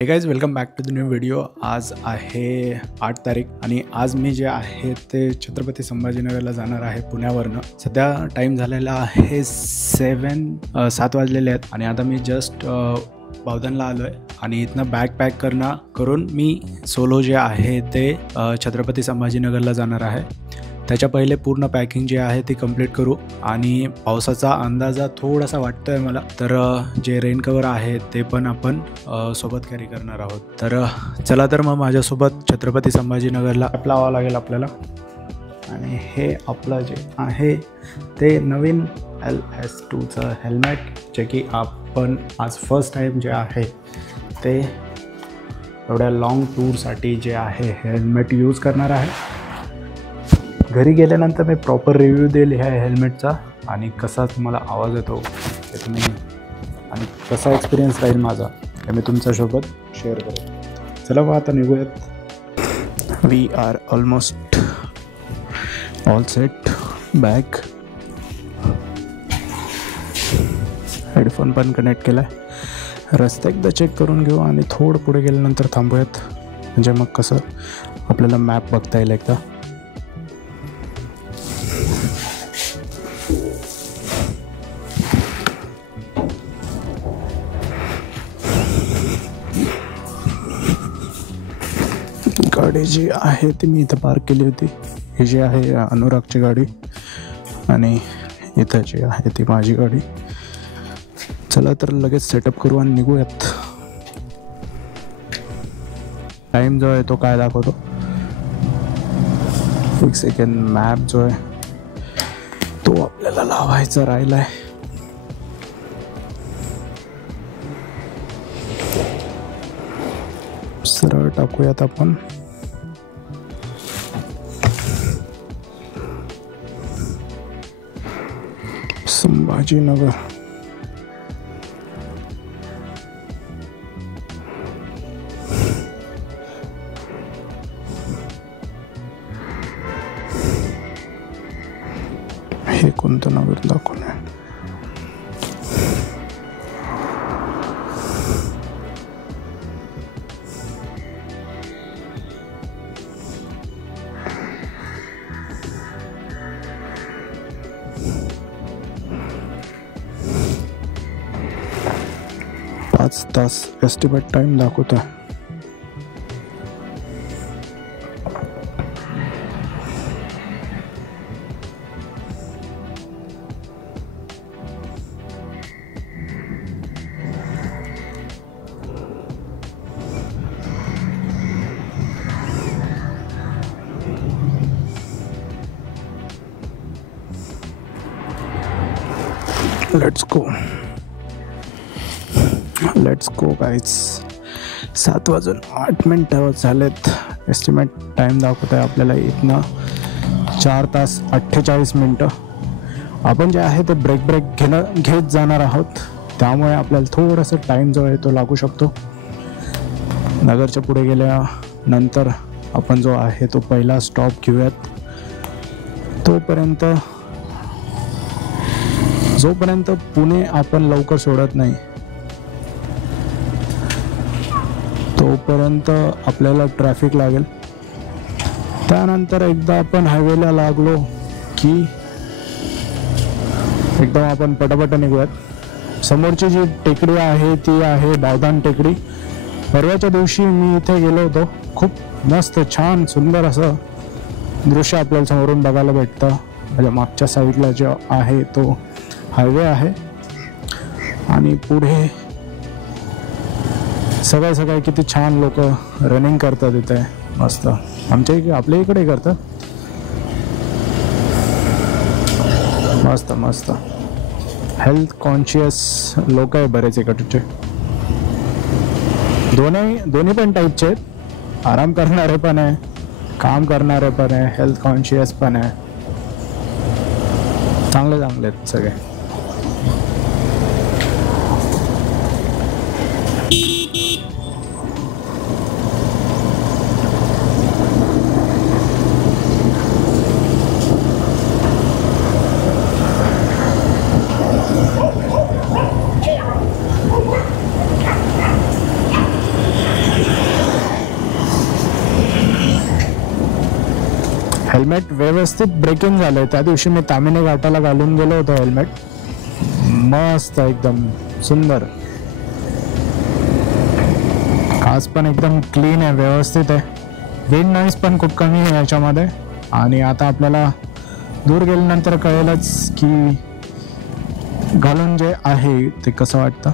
हे guys welcome back to the new video. आज आहे 8 तारीख आणि आज मी जे आहे ते छत्रपती संभाजीनगरला जाणार आहे पुण्यावरनं. सध्या टाईम झालेला आहे 7 वाजलेले आहेत आणि आता मी जस्ट बावधनला आलो आहे आणि इथनं बॅग पॅक करून मी सोलो जे आहे ते छत्रपती संभाजीनगरला जाणार आहे. त्याच्या पहिले पूर्ण पॅकिंग जे आहे ती कंप्लीट करू आणि पावसाचा अंदाजा थोडासा वाटतो आहे मला, तर जे रेन कवर आहे ते पण आपण सोबत कॅरी करणार आहोत. तर चला तर मग माझ्यासोबत छत्रपती संभाजीनगरला लावावं लागेल आपल्याला. आणि हे आपलं जे आहे ते नवीन LS2चं हेल्मेट, जे की आपण आज फर्स्ट टाईम जे आहे ते एवढ्या लॉंग टूरसाठी जे आहे हेल्मेट यूज करणार आहे. घरी गेल्यानंतर मी प्रॉपर रिव्ह्यू देईल ह्या हेल्मेटचा आणि कसा तुम्हाला आवाज येतो ते तुम्ही आणि कसा एक्सपिरियन्स राहील माझा हे मी तुमच्यासोबत शेअर करेन. चला मग आता निघूयात. We are almost all set. Bag, headphone पण कनेक्ट केला आहे. रस्ता एकदा चेक करून घेऊ आणि थोडं पुढे गेल्यानंतर थांबूयात, म्हणजे मग कसं आपल्याला मॅप बघता येईल एकदा. गाडी जी आहे ती मी इथं पार्क केली होती. ही जी आहे अनुरागची गाडी आणि इथं जी आहे ती माझी गाडी. चला तर लगेच सेटअप करू आणि निघूयात. टाईम जो आहे तो काय दाखवतो, 1 सेकंड. मॅप जो आहे तो आपल्याला लावायचा राहिला आहे. सरळ टाकूयात आपण. संभाजीनगर. हे कोणतं नगर दाखवून आहे? पाच तास एस्टिमेट टाइम दाखवत आहे. Let's go guys. 7:08 झालेत. एस्टिमेट टाईम दाखवत आहे आपल्याला इथनं 4 तास 48 मिनटं. आपण जे आहे ते ब्रेक घेत जाणार आहोत, त्यामुळे आपल्याला थोडंसं टाईम जो आहे तो लागू शकतो. नगरच्या पुढे गेल्यानंतर आपण जो आहे तो पहिला स्टॉप घेऊयात. जोपर्यंत पुणे आपण लवकर सोडत नाही तोपर्यंत आपल्याला ट्रॅफिक लागेल. त्यानंतर एकदा आपण हायवेला लागलो की एकदम आपण पटापट निघूयात. समोरची जी टेकडी आहे ती आहे बावधन टेकडी. परवाच्या दिवशी मी इथे गेलो होतो. खूप मस्त छान सुंदर असं दृश्य आपल्याला समोरून बघायला भेटतं. म्हणजे मागच्या साईडला जो आहे तो हायवे आहे आणि पुढे सगळे किती छान लोक रनिंग करतात इथे. मस्त. आपल्या इकडे करतात. मस्त हेल्थ कॉन्शियस लोक आहे बरेच इकडचे. दोन्ही पण टाईपचे आहेत. आराम करणारे पण आहे, काम करणारे पण आहे, हेल्थ कॉन्शियस पण आहे. चांगले आहेत सगळे. हेल्मेट व्यवस्थित ब्रेकिंग झालंय. त्या दिवशी मी तामिनी घाटाला घालून गेलो होतो हेल्मेट. मस्त एकदम सुंदर. काच पण एकदम क्लीन आहे, व्यवस्थित आहे. विंड नॉईज पण खूप कमी आहे याच्यामध्ये. आणि आता आपल्याला दूर गेल्यानंतर कळेलच की घालून जे आहे ते कसं वाटतं.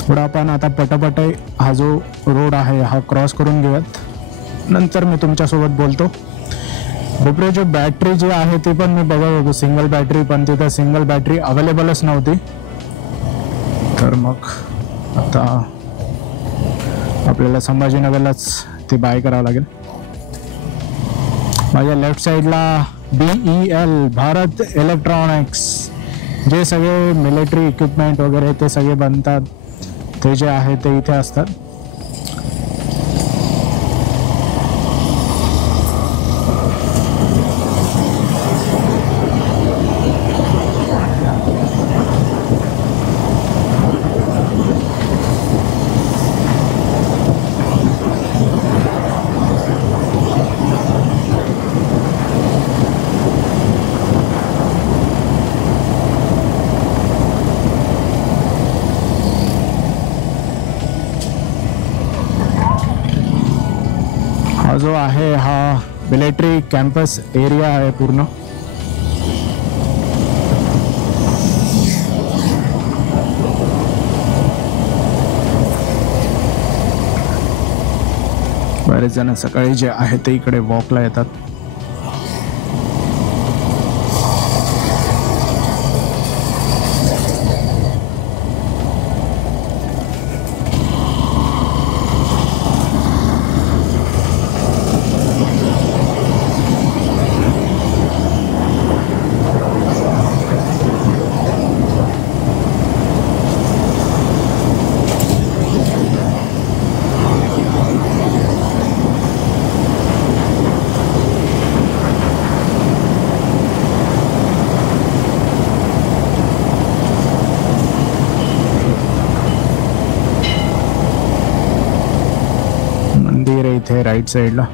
थोडा आपण आता पटापट हा जो रोड आहे हा क्रॉस करून घेऊयात, नंतर मी तुमच्यासोबत बोलतो. गोप्रोची बॅटरी जी आहे ती पण मी बघत होतो सिंगल बॅटरी, पण तिथं सिंगल बॅटरी अवेलेबलच नव्हती. तर मग आता आपल्याला संभाजीनगरलाच ती बाय करावं लागेल. माझ्या लेफ्ट साईडला BEL भारत इलेक्ट्रॉनिक्स, जे सगळे मिलिटरी इक्विपमेंट वगैरे ते सगळे बनतात ते जे आहे ते इथे असतात. हा जो आहे हा मिलिटरी कॅम्पस एरिया आहे पूर्ण. बरेच जण सकाळी जे आहे ते इकडे वॉकला येतात. मंदिर आहे इथे राईट साईडला.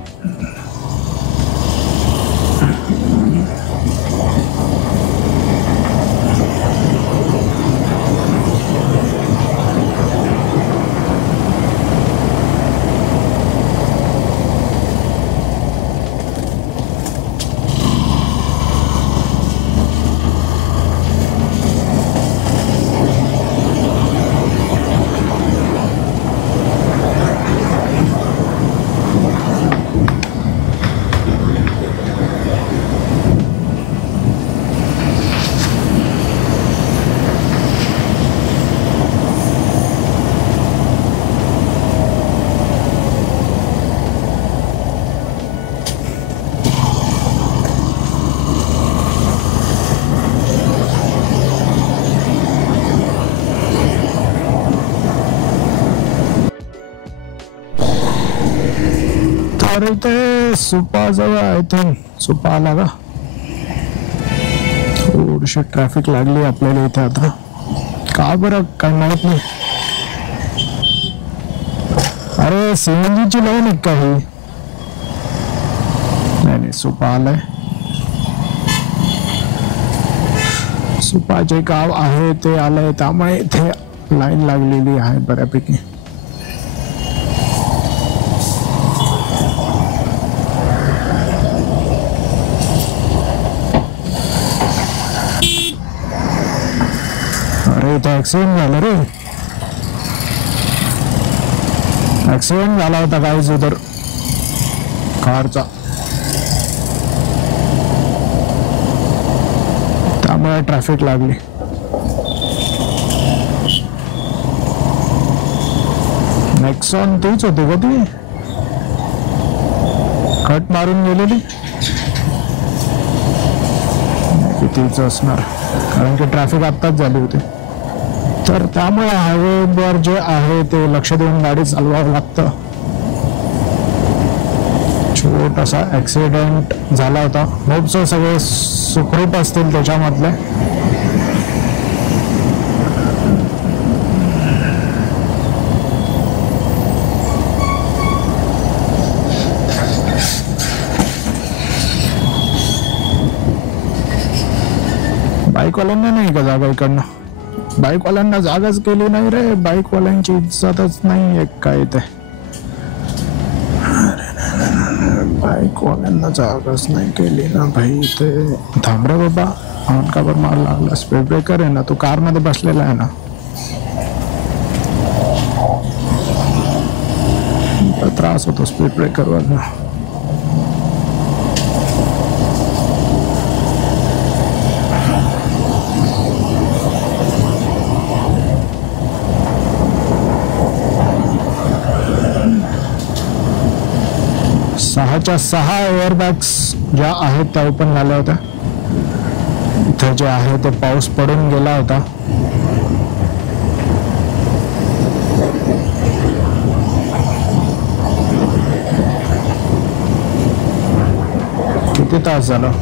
तर इथे सुपाजवळ आय थिंक सुपा आला का, थोडीशी ट्रॅफिक लागली आपल्याला इथे. आता का बरं काय माहित नाही. अरे सीएनजीची लाईन आहे का ही? नाही, सुपा आलाय. सुपाचे गाव आहे ते आलंय, त्यामुळे इथे लाईन लागलेली आहे बऱ्यापैकी. अरे इथे ऍक्सिडेंट झालं रे. ऍक्सिडेंट झाला होता काहीच उधर कारचा, त्यामुळे ट्रॅफिक लागली. नेक्सॉन तीच होती का ती कट मारून गेलेली? तीच असणार, कारण की ट्रॅफिक आत्ताच झाली होती. तर त्यामुळे हायवेवर जे आहे ते लक्ष देऊन गाडी चालवावं लागतं. छोटासा ऍक्सिडेंट झाला होता. होप सो सगळे सुखरूप असतील त्याच्यामधले. बाईकवाल्यांना नाही का जागा इकडनं? बाईकवाल्यांना जागाच केली नाही रे, बाईकवाल्यांची इज्जतच नाही आहे काय ते. बाईकवाल्यांना जागाच नाही केली ना भाई ते. थांब रे बाबा, हॉर्न का बरं मार लागला? स्पीड ब्रेकर आहे ना, तू कारमध्ये बसलेला आहे ना. त्रास होतो स्पीड ब्रेकरवर ना. सहाच्या 6 एअरबॅग्स ज्या आहेत त्या ओपन झाल्या होत्या. इथे जे आहे ते पाऊस पडून गेला होता. किती तास झालं?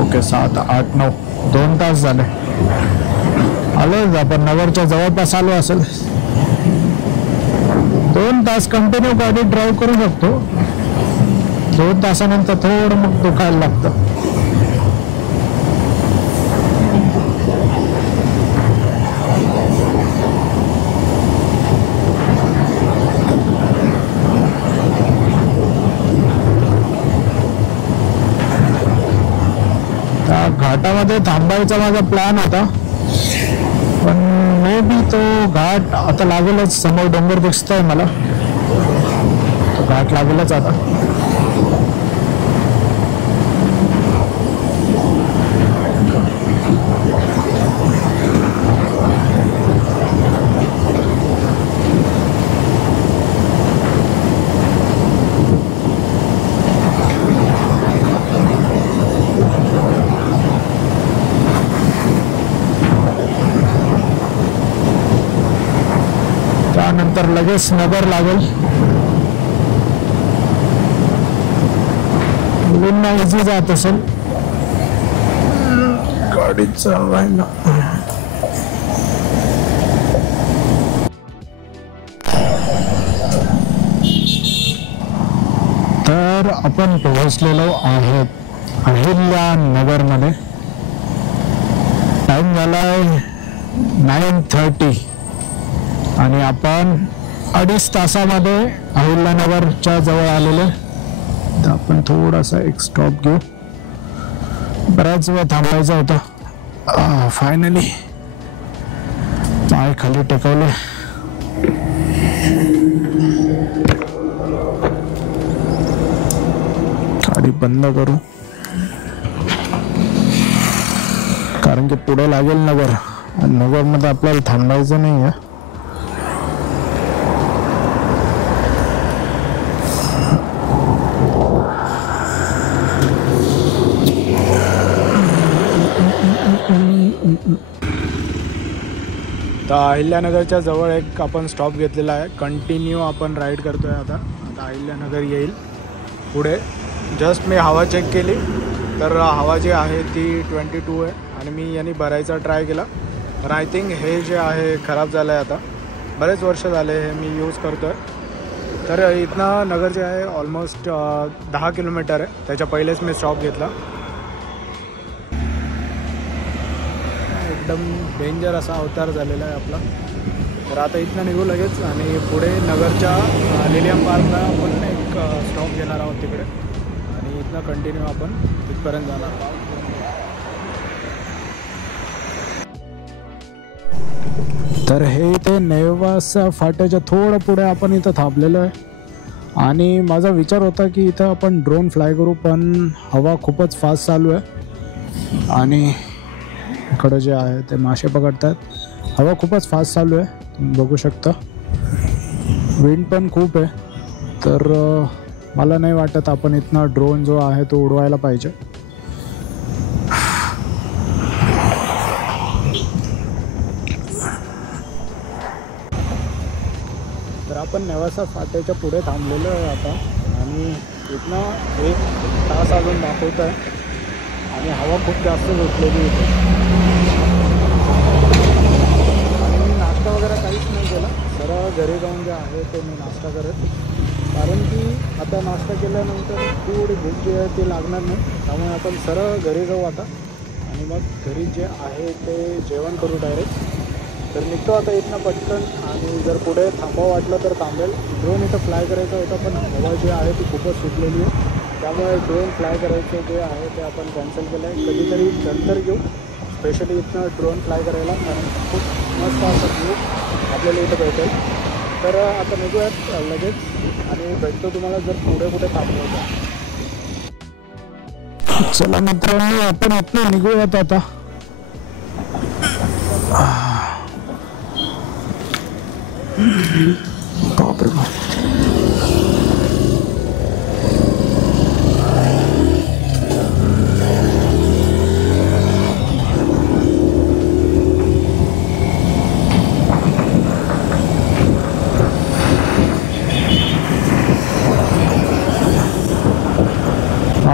ओके 7, 8, 9 2 तास झाले. आलोय आपण नगरच्या जवळपास आलो असेल. 2 तास कंटिन्यू गाडी ड्राईव्ह करू शकतो. 2 तासानंतर थोडं मग दुखायला लागतं. त्या घाटामध्ये थांबायचा माझा प्लॅन होता, पण मे बी तो घाट आता लागेलच. समोर डोंगर दिसतोय मला, तो घाट लागेलच आता. त्यानंतर लगेच नगर लागेल. मुलींना इझी जात असेल गाडी चालवायला. तर आपण पोहोचलेलो आहोत अहिल्यानगरमध्ये. टाइम झालाय 9:30 आणि आपण 2.5 तासामध्ये अहिल्यानगरच्या जवळ आलेले. तर आपण थोडासा एक स्टॉप घेऊ. बराच वेळ थांबायचा होता. फायनली पाय खाली टेकवले. गाडी बंद करू, कारण की पुढे लागेल नगर. नगरमध्ये आपल्याला थांबायचं नाही आहे. तर अहिल्यानगरच्या जवळ एक आपण स्टॉप घेतलेला आहे. कंटिन्यू आपण राईड करतोय. आता अहिल्यानगर येईल पुढे. जस्ट मी हवा चेक केली तर हवा जी आहे ती 22 आहे आणि मी यांनी भरायचा ट्राय केला, पण आय थिंक हे जे आहे खराब झालं आहे. आता बरेच वर्ष झाले हे मी यूज करतो आहे. तर इथनं नगर जे आहे ऑलमोस्ट 10 किलोमीटर आहे. त्याच्या पहिलेच मी स्टॉप घेतला. एकदम डेंजर असा अवतार झालेला आहे आपला. तर आता इथनं निघू लगेच आणि पुढे नगरच्या लिलियम पार्कला आपण एक स्टॉप घेणार आहोत तिकडे आणि इथनं कंटिन्यू आपण तिथपर्यंत जाणार आहोत. तर हे इथे नेवासा फाट्याच्या थोडं पुढे आपण इथं थांबलेलो आहे आणि माझा विचार होता की इथं आपण ड्रोन फ्लाय करू, पण हवा खूपच फास्ट चालू आहे आणि इकडं जे आहे ते मासे पकडतात. हवा खूपच फास्ट चालू आहे, तुम्ही बघू शकता. विंड पण खूप आहे. तर मला नाही वाटत आपण इथनं ड्रोन जो आहे तो उडवायला पाहिजे. तर आपण नेवासा फाट्याच्या पुढे थांबलेलो आहे आता आणि इथनं 1 तास अजून दाखवत आहे आणि हवा खूप जास्त सुटलेली होती. आणि मी नाश्ता वगैरे काहीच नाही केला. सरळ घरी जाऊन जे आहे ते मी नाश्ता करेन, कारण की आता नाश्ता केल्यानंतर थोडी भूक जी आहे ती लागणार नाही. त्यामुळे आपण सरळ घरी जाऊ आता आणि मग घरी जे आहे ते जेवण करू डायरेक्ट. तर निघतो आता इथनं पटकन. आणि जर पुढे थांबावं वाटलं तर थांबेल. ड्रोन इथं फ्लाय करायचा होता पण हवा जी आहे ती खूपच सुटलेली आहे, त्यामुळे ड्रोन फ्लाय करायचं जे आहे ते आपण कॅन्सल केलं आहे. कधीतरी नंतर घेऊ स्पेशली इथनं ड्रोन फ्लाय करायला, कारण खूप मस्त असा व्ह्यू आपल्याला इथं भेटेल. तर आता निघूयात लगेच आणि भेटतो तुम्हाला जर पुढे कुठे थांबलो होतं. चला मित्रांनो, आपण इथनं निघूयात आता. बापरे बाप.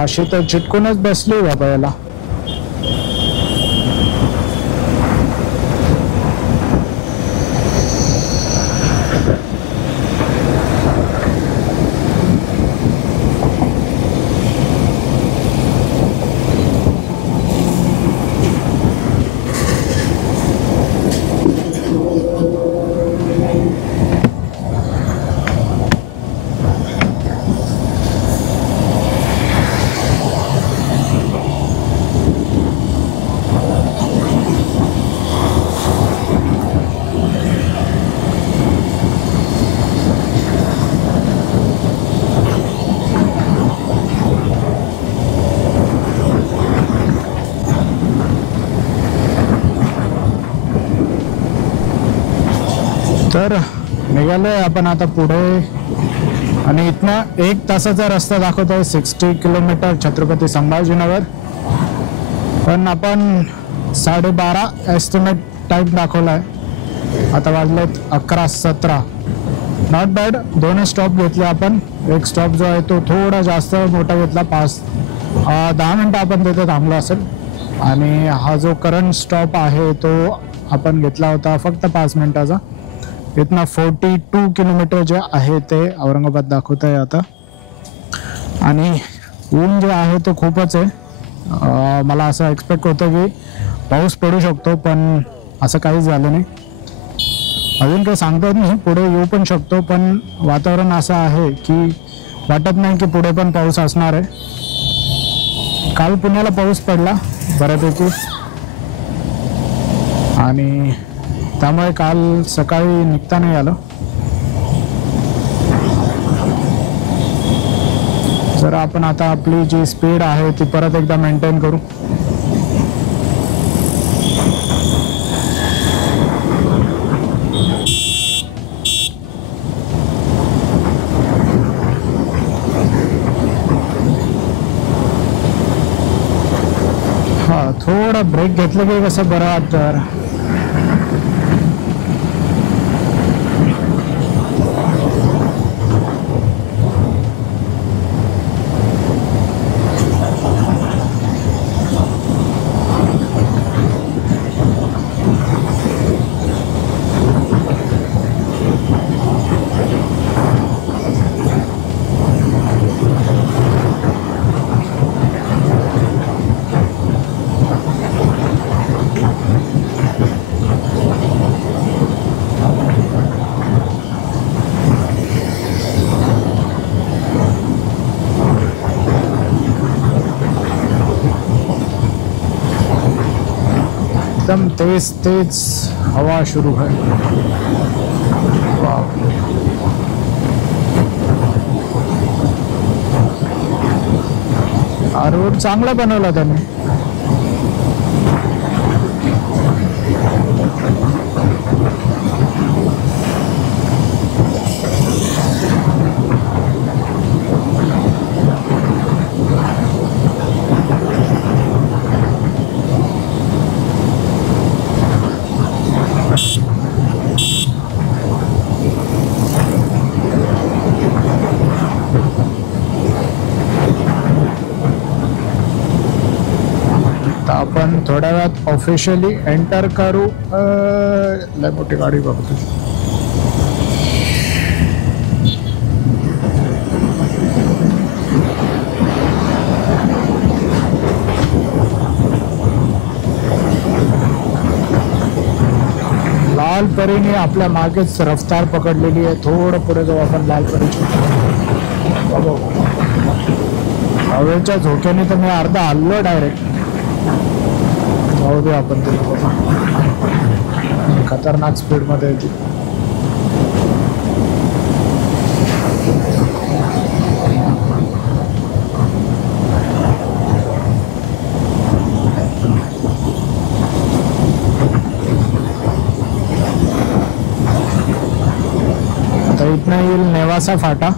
अशी तर चिटकूनच बसली बाबा याला. तर निघालोय आपण आता पुढे. आणि इथनं 1 तासाचा रस्ता दाखवतोय, 60 किलोमीटर छत्रपती संभाजीनगर. पण आपण 12:30 एस्टिमेट टाईम दाखवलाय. आता वाजलेत 11:17. Not bad. 2 स्टॉप घेतले आपण. एक स्टॉप जो आहे तो थोडा जास्त मोठा घेतला, 10 मिनटं आपण तिथे थांबलो असेल. आणि हा जो करंट स्टॉप आहे तो आपण घेतला होता फक्त 5 मिनटाचा. इथनं 42 किलोमीटर जे आहे ते औरंगाबाद दाखवत आहे आता. आणि ऊन जे आहे तो खूपच आहे. मला असं एक्सपेक्ट होतं की पाऊस पडू शकतो, पण असं काहीच झालं नाही. अजून काही सांगता येत नाही, पुढे येऊ पण शकतो, पण वातावरण असं आहे की वाटत नाही की पुढे पण पाऊस असणार आहे. काल पुण्याला पाऊस पडला बऱ्यापैकी, आणि त्यामुळे काल सकाळी निघता नाही आलं. जर आपण आता आपली जी स्पीड आहे ती परत एकदा मेंटेन करू. हा, थोडा ब्रेक घेतलं की कसं बरं वाटतं. एकदम तेज तेज हवा शुरू है. वाव. हा रोड चांगला बनवला त्यांनी. आपण थोड्या वेळात ऑफिशियली एंटर करू. लय मोठी गाडी बघतो. लाल परीने आपल्या मागेच रफ्तार पकडलेली आहे. थोडं पुढे जाऊ आपण लाल परीच्या. हवेच्या झोक्याने तर मी अर्धा हल्लो डायरेक्ट. जाऊ दे आपण ते बाबा, खतरनाक स्पीड मध्ये येते. आता इथनं येईल नेवासा फाटा.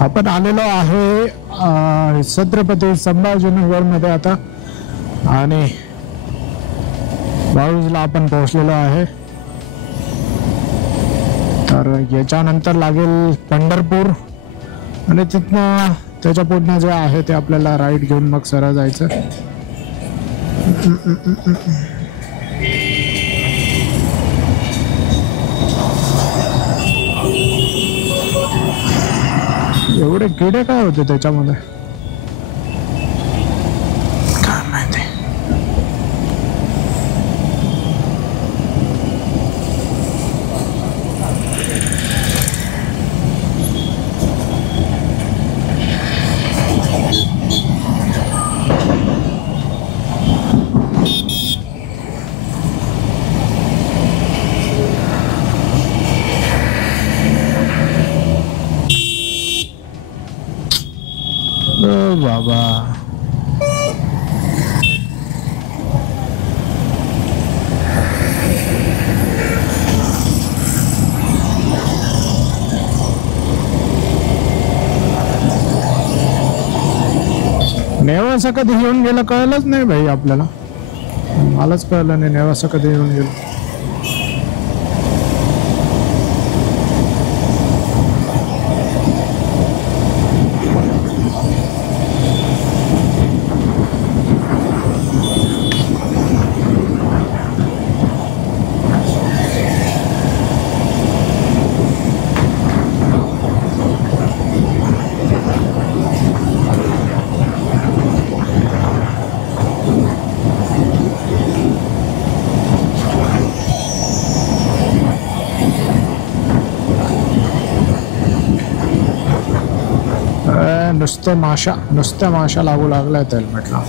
आपण आलेलो आहे छत्रपती संभाजीनगर मध्ये आता, आणि 22ला आपण पोहोचलेलो आहे. तर याच्यानंतर लागेल पंढरपूर, आणि तिथनं त्याच्या पुढनं जे आहे ते आपल्याला राईट घेऊन मग सरळ जायचं. एवढे किडे काय होते त्याच्यामध्ये काय माहिती. बाबा नेवासा कधी येऊन गेला कळलंच नाही भाई आपल्याला. मलाच कळलं नाही नेवासा कधी येऊन गेला. नुसत्या माशा लागू लागल्या हेल्मेटला.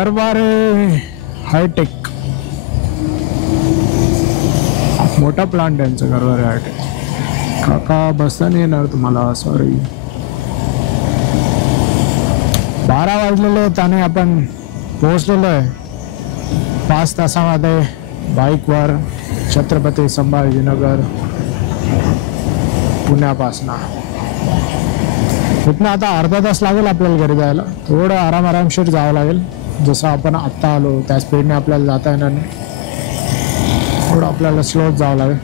गरवारे हायटेक, मोठा प्लांट आहे यांचं गरवारे हायटेक. काका बसता नाही येणार तुम्हाला, सॉरी. 12 वाजलेले आहेत आणि आपण पोहोचलेलो आहे 5 तासामध्ये बाईकवर छत्रपती संभाजीनगर पुण्यापासनं. इथनं आता अर्धा तास लागेल आपल्याला घरी जायला. थोडं आरामशीर जावं लागेल. जसं आपण आत्ता आलो त्या स्पीडने आपल्याला जाता येणार नाही. थोडं आपल्याला स्लोच जावं लागेल.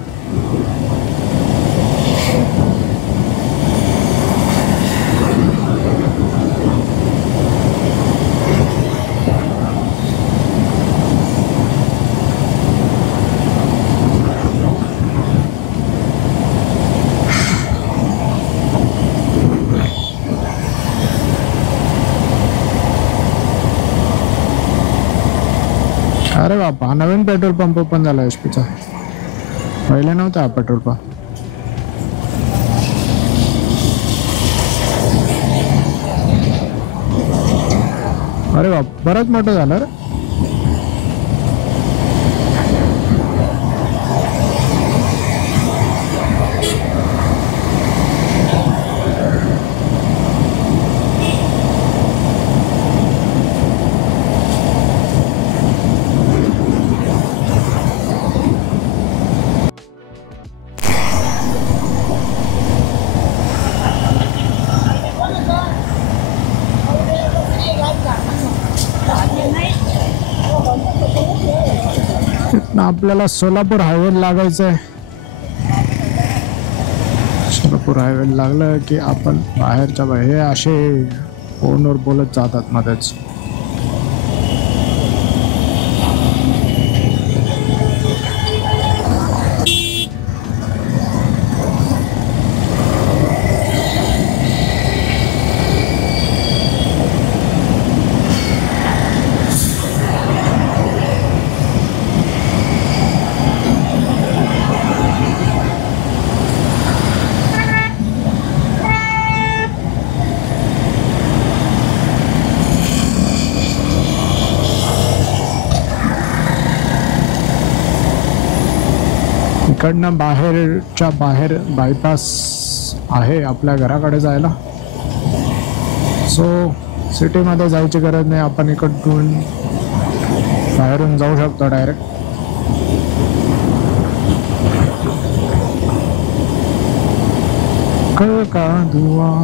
अरे बापा, नवीन पेट्रोल पंप ओपन झाला एचपीचा. पहिले नव्हता हा पेट्रोल पंप. अरे बाप, बरंच मोठं झालं रे. आपल्याला सोलापूर हायवे लागायचं आहे. सोलापूर हायवे लागलं की आपण बाहेरच्या बाहेर हे असे फोनवर बोलत जातात मध्येच. इकडनं बाहेरच्या बाहेर बायपास आहे आपल्या घराकडे जायला. सो सिटीमध्ये जायची गरज नाही. आपण इकडून बाहेरून जाऊ शकतो डायरेक्ट. कळ का दुआ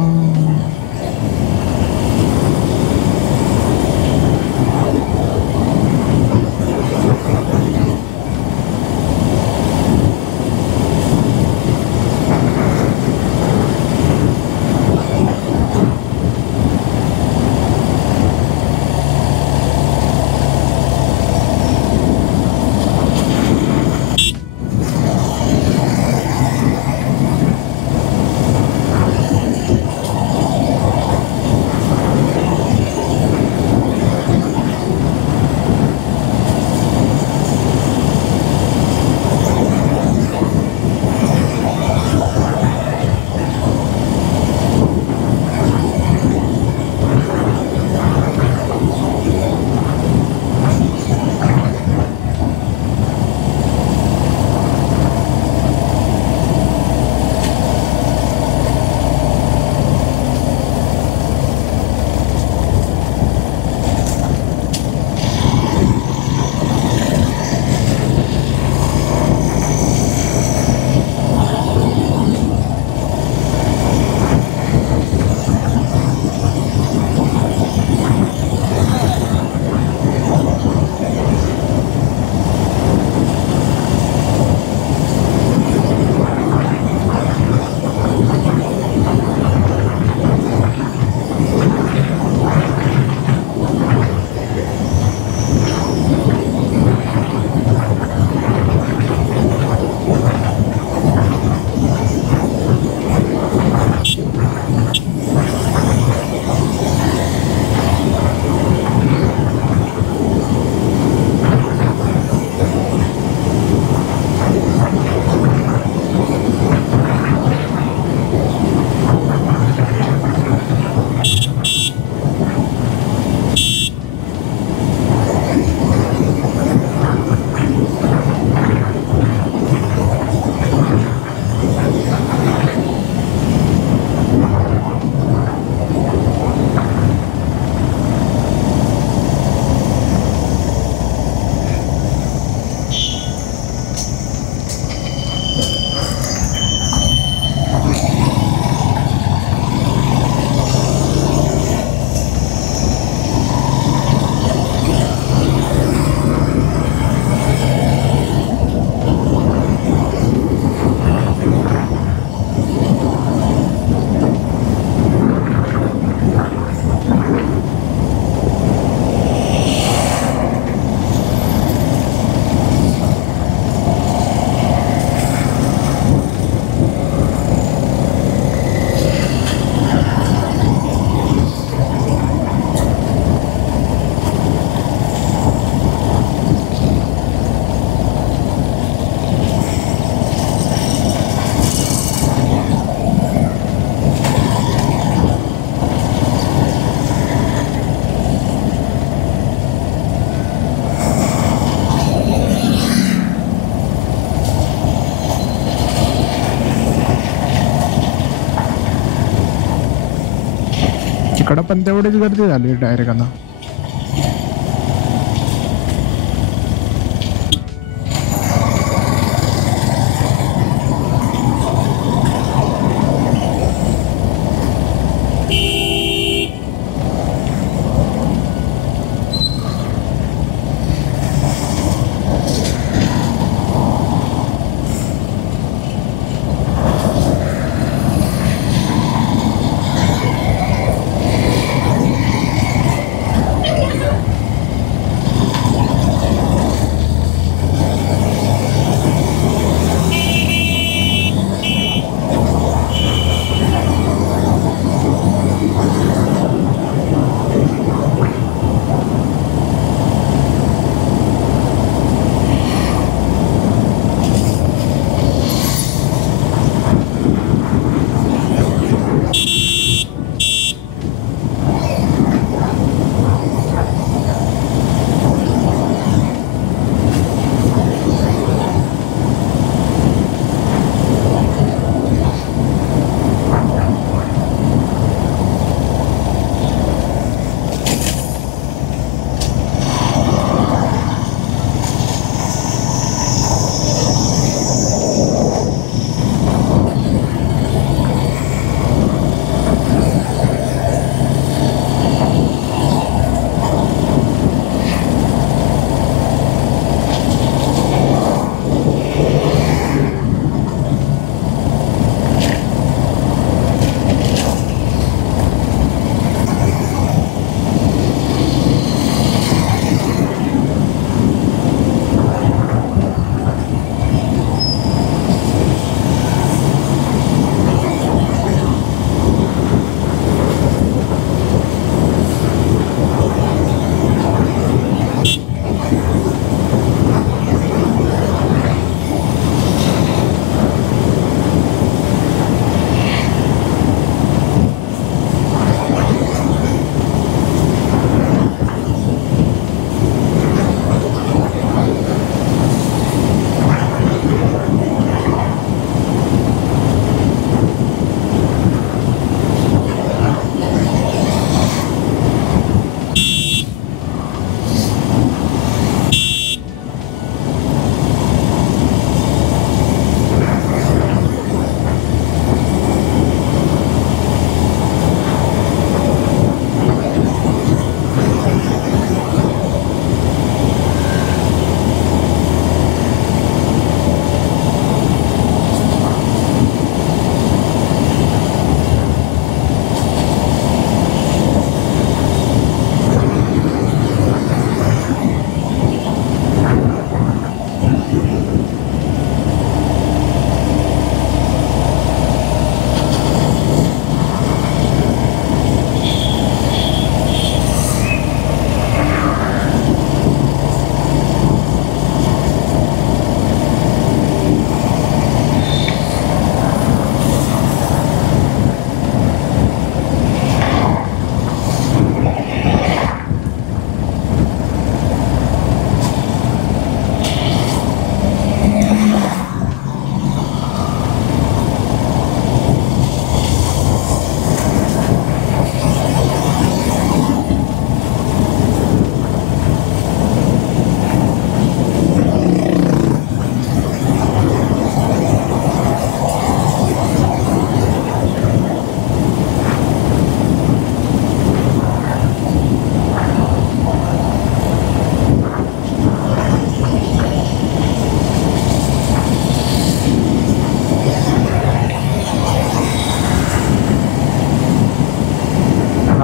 पण तेवढीच गर्दी झाली डायरेक्ट आता.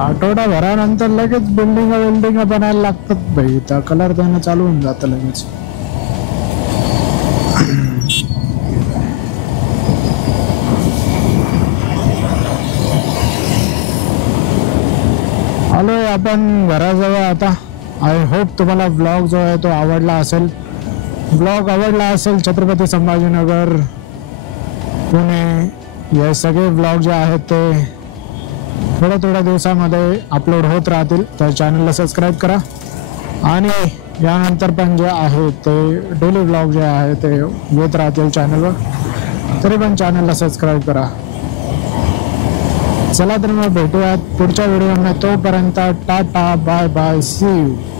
आठवडाभरानंतर लगेच बिल्डिंग बनायला लागतात भाई. त्या कलर देणं चालू होऊन जातं लगेच. आलोय आपण घराजवळ आता. आय होप तुम्हाला ब्लॉग जो आहे तो आवडला असेल. ब्लॉग आवडला असेल छत्रपती संभाजीनगर पुणे हे सगळे ब्लॉग जे आहेत ते थोड्या दिवसामध्ये अपलोड होत राहतील. तर चॅनलला सबस्क्राईब करा आणि यानंतर पण जे आहे ते डेली ब्लॉग जे आहे ते येत राहतील चॅनलवर. तरी पण चॅनलला सबस्क्राईब करा. चला तर मग भेटूयात पुढच्या व्हिडिओमध्ये. तोपर्यंत tata bye bye see you.